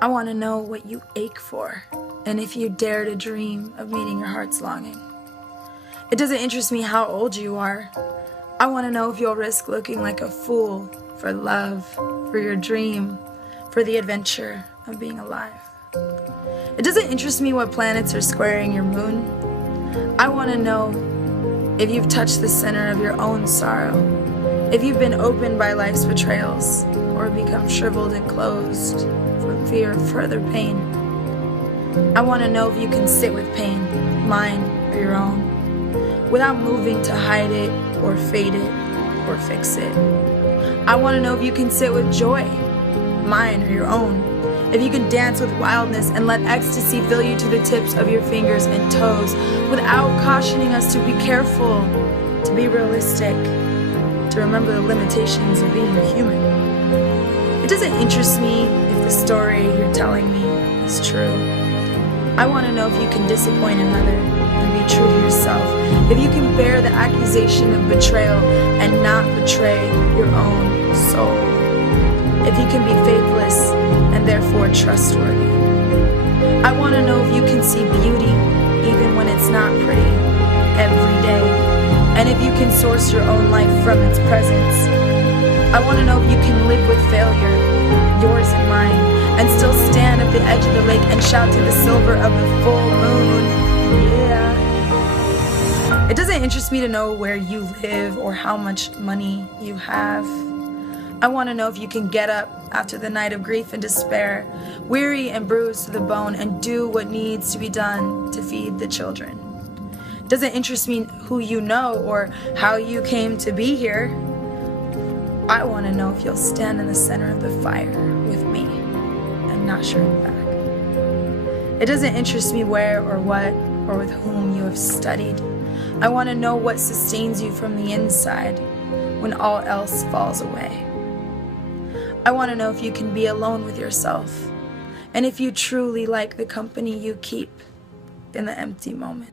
I want to know what you ache for, and if you dare to dream of meeting your heart's longing. It doesn't interest me how old you are. I want to know if you'll risk looking like a fool for love, for your dream, for the adventure of being alive. It doesn't interest me what planets are squaring your moon. I want to know if you've touched the center of your own sorrow, if you've been opened by life's betrayals, or become shriveled and closed from fear of further pain. I want to know if you can sit with pain, mine or your own, without moving to hide it or fade it or fix it. I want to know if you can sit with joy, mine or your own, if you can dance with wildness and let ecstasy fill you to the tips of your fingers and toes, without cautioning us to be careful, to be realistic, to remember the limitations of being human. It doesn't interest me if the story you're telling me is true. I want to know if you can disappoint another and be true to yourself, if you can bear the accusation of betrayal and not betray your own soul, if you can be faithless and therefore trustworthy. I want to know if you can see beauty even when it's not pretty every day, and if you can source your own life from its presence. I want to know if you can live with failure, yours and mine, and still stand at the edge of the lake and shout to the silver of the full moon, yeah. It doesn't interest me to know where you live or how much money you have. I want to know if you can get up after the night of grief and despair, weary and bruised to the bone, and do what needs to be done to feed the children. It doesn't interest me who you know or how you came to be here. I want to know if you'll stand in the center of the fire with me and not shrink back. It doesn't interest me where or what or with whom you have studied. I want to know what sustains you from the inside when all else falls away. I want to know if you can be alone with yourself, and if you truly like the company you keep in the empty moment.